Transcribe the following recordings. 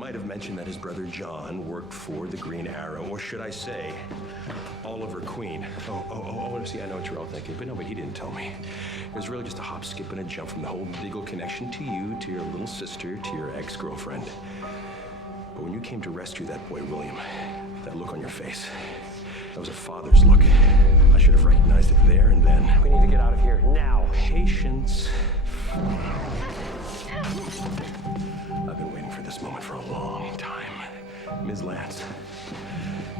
Might have mentioned that his brother John worked for the Green Arrow, or should I say, Oliver Queen. See, I know what you're all thinking, but he didn't tell me. It was really just a hop, skip, and a jump from the whole legal connection to you, to your little sister, to your ex-girlfriend. But when you came to rescue that boy, William, that look on your face, that was a father's look. I should have recognized it there and then. We need to get out of here now. Patience. I've been waiting for this moment for a long time. Ms. Lance,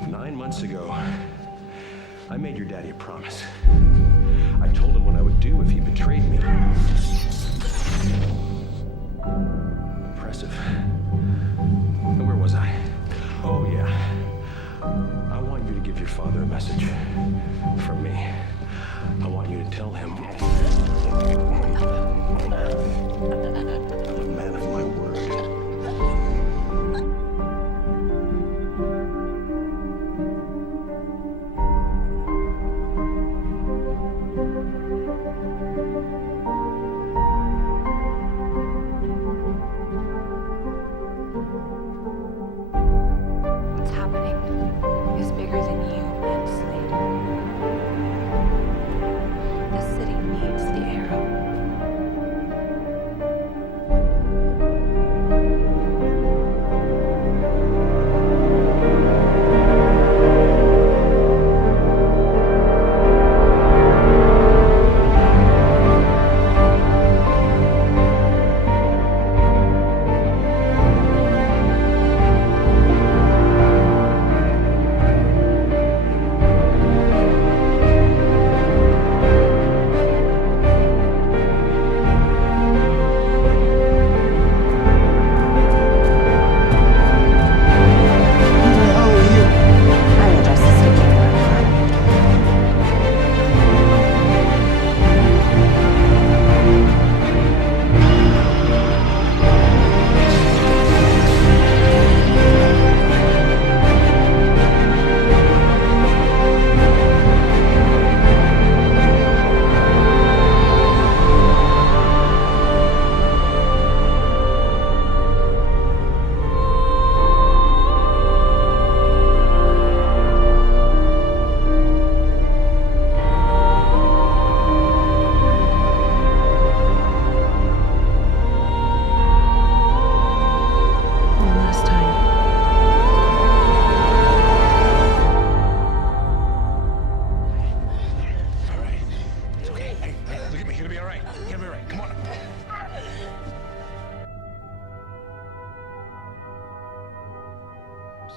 9 months ago, I made your daddy a promise. I told him what I would do if he betrayed me. Impressive. But where was I? Oh, yeah. I want you to give your father a message from me. I want you to tell him I'm a man of my word. What's happening is bigger than you and Slade. The city needs the Arrow.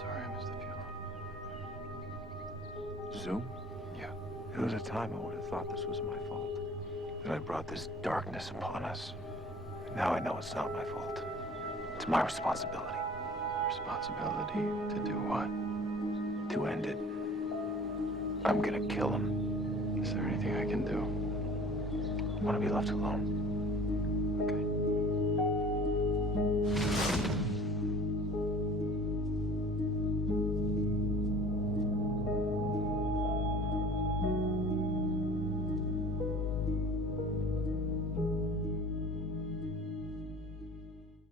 Sorry I missed the funeral. Zoom? Yeah. There was a time I would have thought this was my fault. That I brought this darkness upon us. Now I know it's not my fault. It's my responsibility. Responsibility to do what? To end it. I'm gonna kill him. Is there anything I can do? I want to be left alone.